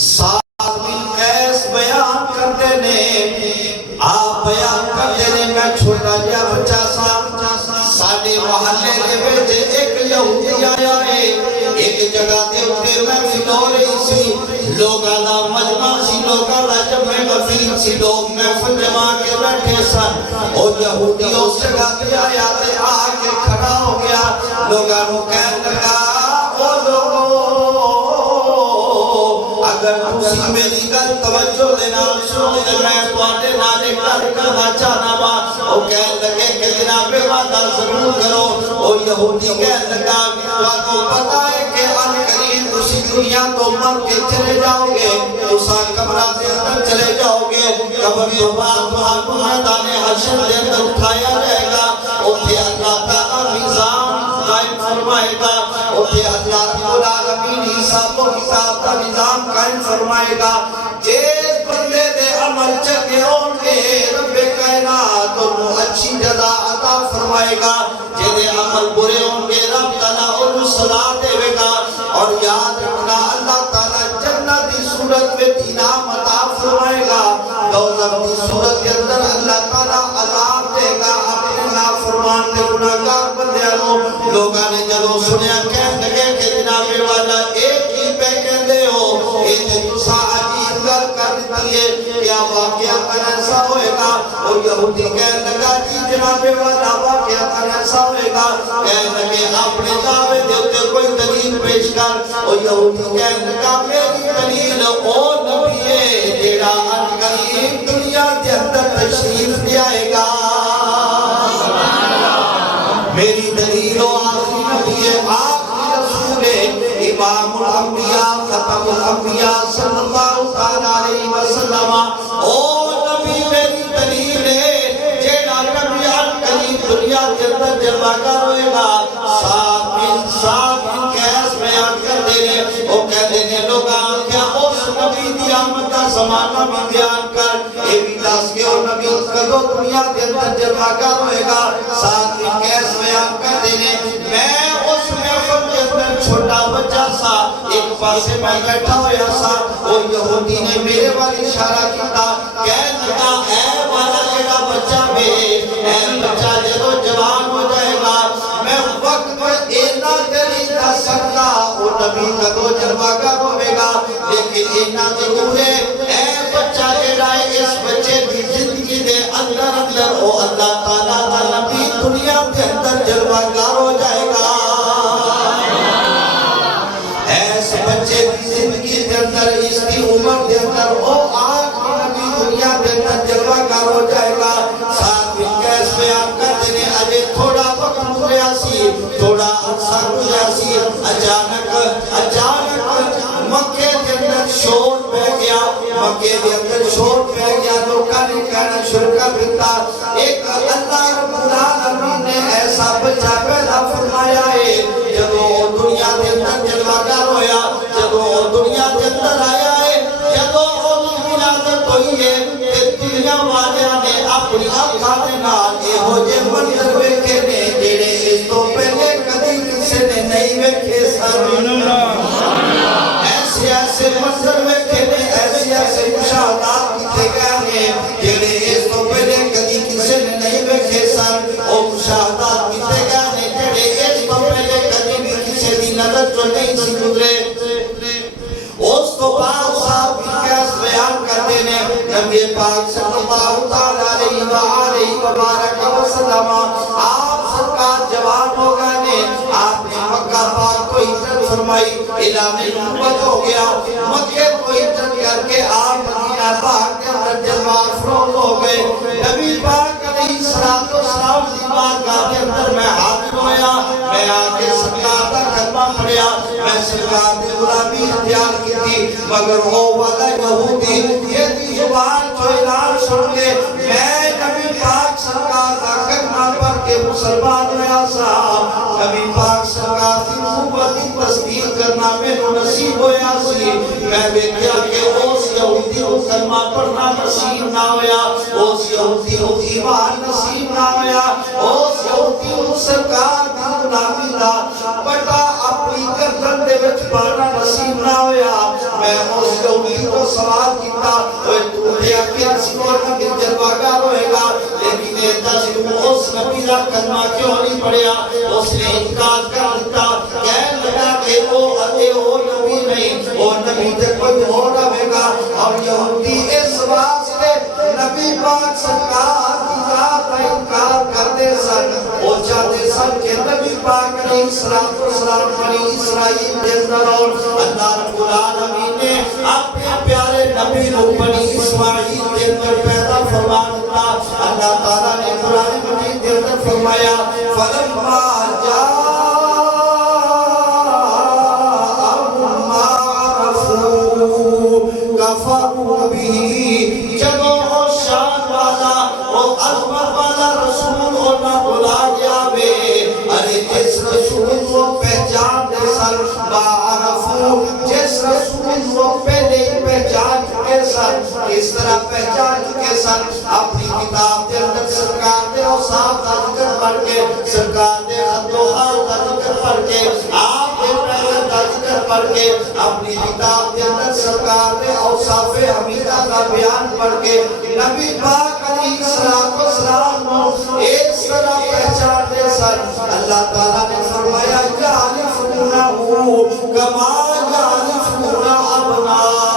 سعد بن قیس بیان کرتے نے، آپ بیان کرتے نے میں چھوٹا جا بچہ سا ساڑے محلے دے بیٹے ایک یہودی آیا ہے، ایک جگہ دے اٹھے میں فلو رہی سی، لوگا دا مجمع سی، لوگا دا جمع غفیر سی، لوگ محفل جمع کے بیٹھے سن، اور یہودی اس جگہ دے آیا تے آگے کھڑا ہو گیا، لوگا نو کہن لگا او لوگو اگر تسی میری گل توجہ دینا سنتے میں تواڈے نال گل کرنا چاہنا وا، او کہن لگے کہ جناب وعدہ ضرور کرو، او یہودی کہن لگا تانوں پتہ ہے کہ ان قریب تسی دنیا تو مر کے چلے جاؤ گے، تساں قبراں دے اندر چلے جاؤ گے، قبر تو بعد تہانوں میدان حشر دے اندر اٹھایا جائے گا، اوتھے اللہ تعالی نظام قائم فرمائے گا، اوتھے اللہ رب العالمین حساب و کتاب کا نظام قائم فرمائے گا، جس بندے دے عمل چنگے ہوں گے رب کائنات انہوں اچھی جزا عطا فرمائے گا، جدے عمل برے ہوں گے رب تعالیٰ انہوں سزا دے گا، اور یاد رکھنا اللہ تعالیٰ جنت دی صورت میں انعام عطا فرمائے گا، دوزخ دی صورت کے اندر اللہ تعالیٰ عذاب دے گا اپنے نافرمان دے گناہگار بندیاں نو۔ لوگاں نے جدوں سنیا کہنے لگے کہ جناب والا ایک ہی پہ کہندے ہو، اے تے تساں عجیب گل کر دتی ہے، کیا واقعہ ایسا ہوئے گا؟ اور یہودی کہنے لگا جی جناب والا واقعہ ایسا ہوئے گا، کہنے لگے اپنے دعوے دے اوتے کوئی دلیل پیش کر، اور یہودی کہنے لگا میری دلیل او نبی ہے جیڑا ان قریب دنیا کے اندر تشریف لے آئے گا، میری دلیل و آخری نبی ہے، آخری رسول ہے، امام الانبیاء ختم الانبیاء صلی اللہ تعالیٰ علیہ وسلم، او نبی میری دلیل ہے جیڑا نبی ان قریب دنیا کے اندر جلوہ گر ہوئے گا۔ سعد بن قیس بیان کر دینے، او کہہ دینے لوگاں کیا اس نبی دی آمد کا زمانہ بھی بیان کر، اے بھی دس کے او نبی اس قدو دنیا کے اندر جلوہ گر ہوئے گا۔ سعد بن قیس بیان کر دینے میں اس محفل کے اندر چھوٹا بچہ سا، ایک پاسے میں بیٹھا ہویا سا، وہ یہودی نے میرے والی اشارہ کیتا، کہنے لگا اے والا جڑا بچہ بے، اے بچہ جدو جوان ہو جائے گا، میں وقت میں اینا دلی نہ سکتا، وہ نبی قدو جلوہ گر ہوئے گا، لیکن اینا ضرور ہے اے بچہ جڑا ہے اس بچے بھی زندگی دے اندر او اللہ تعالیٰ دا نبی دنیا کے اندر جلوہ گر ہو جائے گا، ایس بچے کی زندگی دے اندر اس کی عمر دے اندر او آخری نبی دنیا دے اندر جلوہ گر ہو جائے گا۔ سعد بن قیس بیان کر دینے اجے تھوڑا وقت گزریا سی، تھوڑا عرصہ گزریا سی، اچانک مکے دے اندر شور پہ گیا، مکے دے اندر شور پہ گیا، لوگاں نے کہنا شروع کر دیتا ایک اللہ رب العالمین نے ایسا بچہ پیدا فرمایا ہے، جدو دنیا دے اندر جلوہ گر ہویا، جدو دنیا دے اندر آیا ہے، جدو ولادت ہوئی ہے، کہ دنیا والیاں نے اپنی آنکھاں دے نال ایہو جے منظر ویکھے نے جڑے اس تو پہلے کدی کسی نے نہیں ویکھے سن، ایسے منظر ویکھے نے، ایسے مشاہدات کیتے گئے نے جڑے اس تو پہلے کدی کسی نے نہیں ویکھے سن، او مشاہدات کیتے گئے نے جڑے اس تو پہلے کدی بھی کسی دی نظر تو نہیں سی گزرے۔ اس تو بعد صاحب بن قیس بیان کرتے نے نبی پاک صلی اللہ علیہ وآلہ وبارک وسلم آپ سرکار جوان ہو گئے نے، آپ نے مکہ پاک کو ہجرت فرمائی، اعلان نبوت ہو گیا، مکہ کو ہجرت کر کے آپ مدینہ پاک کے اندر جلوہ افروز ہو گئے، نبی پاک علیہ السلام کی بارگاہ کے اندر میں حاضر ہویا، میں آگے سرکار کا کلمہ پڑھیا، میں سرکار دی غلامی اختیار کی تھی، مگر وہ والا یہودی یہ دی زبان جو اعلان سن کے میں نبی پاک سرکار کا کلمہ پڑھ کے مسلمان ہویا سا، نبی پاک سرکار کی نبوت کی تصدیق کرنا میں نصیب ہویا سی، میں دیکھا کہ اس یہودی کو کلمہ پڑھنا نصیب نہ ہویا، اس یہودی کو ایمان نصیب نہ ہویا، اس یہودی کو سرکار کی غلامی دا بٹا اپنی گردن دے وچ پانا نصیب نہ ہویا میں اس یہودی کو سوال کیتا اوے تو دیا کہ اسی اور نبی جلوہ ہوئے گا لیکن یہ دس تو اس نبی کا کلمہ کیوں نہیں پڑھیا اس نے انکار کر دیتا کہنے لگا کہ وہ نبی نہیں وہ نبی تے کوئی اور ہوئے گا اور یہودی اس واسطے نبی پاک سرکار کی ذات کا انکار کرتے سن وہ چاہتے سن کہ نبی پاک علیہ السلام بنی اسرائیل کے اندر اور اللہ رب العالمین نے اپنے پیارے نبی کو بنی اسماعیل کے اندر پیدا فرما دیتا اللہ تعالیٰ نے قرآن مجید کے اندر فرمایا فلما جاءہم ما عرفوا کفروا بہ جب وہ شان والا وہ عظمت والا رسول ہونا بلا گیا بے ارے جس رسول وہ پہچان دے سر معرفو جس رسول وہ پہلے ہی پہچان چکے سر اس طرح پہچان چکے سر اپنی کتاب دے اندر سرکار دے اوصاف کا ذکر پڑھ کے سرکار دے خط و خال کا ذکر پڑھ کے آپ دے پیغمبر کا ذکر پڑھ کے اپنی کتاب دے اندر سرکار دے اوصاف حمیدہ کا بیان پڑھ کے نبی پاک علیہ السلام کو اس طرح پہچان دے سر اللہ تعالیٰ نے فرمایا یعرفونہو کما یعرفون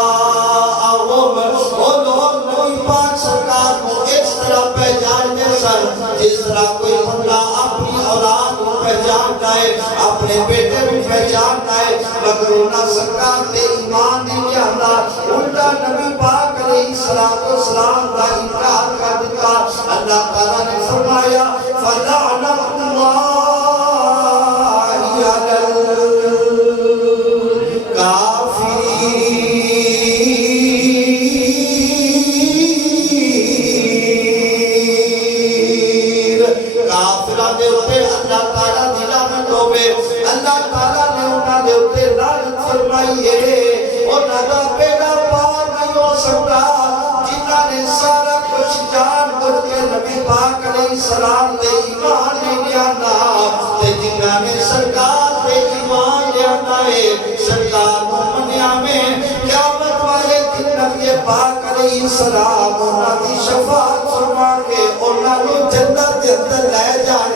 ابناءہم وہ لوگ نبی پاک سرکار کو اس طرح پہچان دے سر جس طرح کوئی بندہ اپنی اولاد کو پہچانتا ہے اپنے بیٹے کو پہچانتا ہے مگر انہاں سرکار نے ایمان نہیں لایا الٹا نبی پاک علیہ السلام کا انکار کر دیا اللہ تعالیٰ نے فرمایا فلعنۃ اللہ علی الکافرین کافران دے اوپر اللہ تعالیٰ دی لعنت ہوے اللہ تعالیٰ نے انہاں دے اوپر لعنت فرمائی ہے انہاں دا بیڑا پار نہیں ہو سکتا جنہاں نے سارا کچھ جان بوجھ کے نبی پاک علیہ السلام دے ایمان نہیں لانا تے جنہاں نے سرکار دے ایمان لانا ہے سرکار کو منیا میں قیامت والے دن نبی پاک علیہ السلام انہاں دی شفاعت فرما کے انہاں کو جنت کے اندر لے جانا